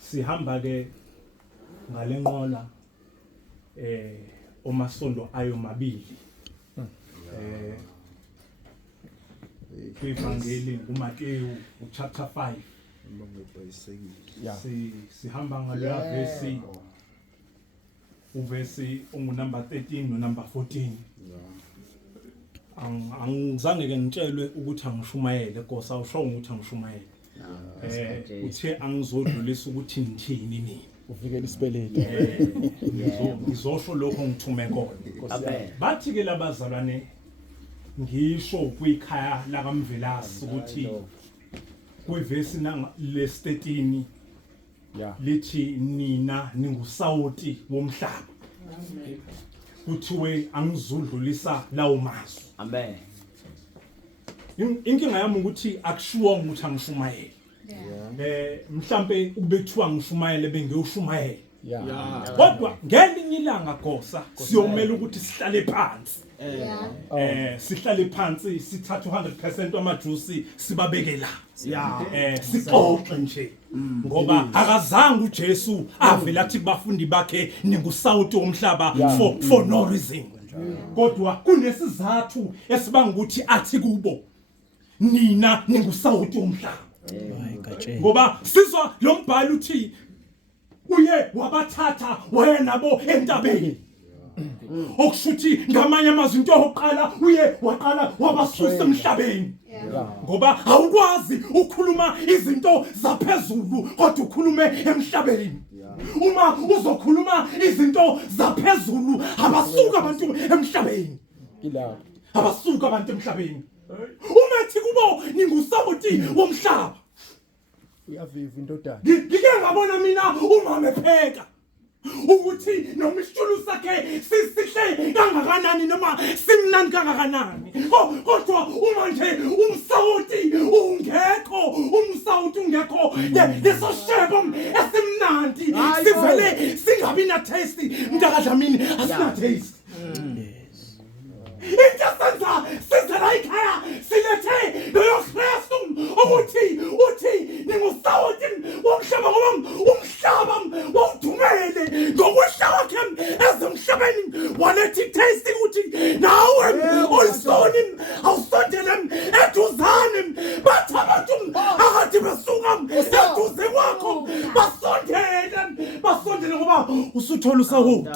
sihamba ke ngalenqola omasondo ayo mabili kwivangeli uMateyu chapter 5 sihamba ngaleya verse uvesi ungunumber 13 nonumber 14 angizange ke ngitshelwe ukuthi angishumayele Nkosi awusho ukuthi angishumayele uthe angizodlulisa ukuthi ngithini nini uvikela isibelede ngizosho lokho ngithume kona bathi ke labazalwane ngisho kwikhaya lakamvelasi ukuthi kwivesi les 13 lithi nina Ningusawoti womhlaba kuthiwe angizudlulisa lawo mazwi amen inkinga yami ukuthi akushuwa ukuthi angishumayele mhlambe ukubethiwa ngishumayele bengiyoshumayela kodwa ngelinye ilanga Nkosi siyomela ukuthi sihlale phansi sihlale phansi sithatha 100% amajuice sibabekela sixoxe nje ngoba akazange uJesu avela athi kubafundi bakhe Ningusawoti womhlaba for no reason kodwa kunesizathu esibanga ukuthi athi kubo nina Ningusawoti womhlaba ngoba sizwa lo mbhalo uthi uye wabathatha waya nabo entabeni okushuthi ngamanye amazwi into oqala uye waqala wabasusa emhlabeni ngoba awukwazi ukukhuluma izinto zaphezulu kodwa ukhulume emhlabeni uma uzokhuluma izinto zaphezulu abasuka abantu emhlabeni abasuka abantu emhlabeni umethi kubo Ningusawoti womhlaba uyaviva indodana ngike ngabona mina umama epheka ukuthi noma isitulu sakhe sisihle kangakanani noma simnandi kangakanani kodwa uma nje umsawoti ungekho lesoshebo esimnandi sivele singabi na taste mntakadlamini asina taste Intasenza sizela ikhaya silethe lo Kristu uthi Ningusawoti womhlaba ngoba umhlaba wawuthumele ngokwehla wakhe ezemhlabeni walethi taste ukuthi nawe olisoni awusondele eduzane bathi abantu akathi besuka eduze kwakho basondele ngoba usuthola usawoti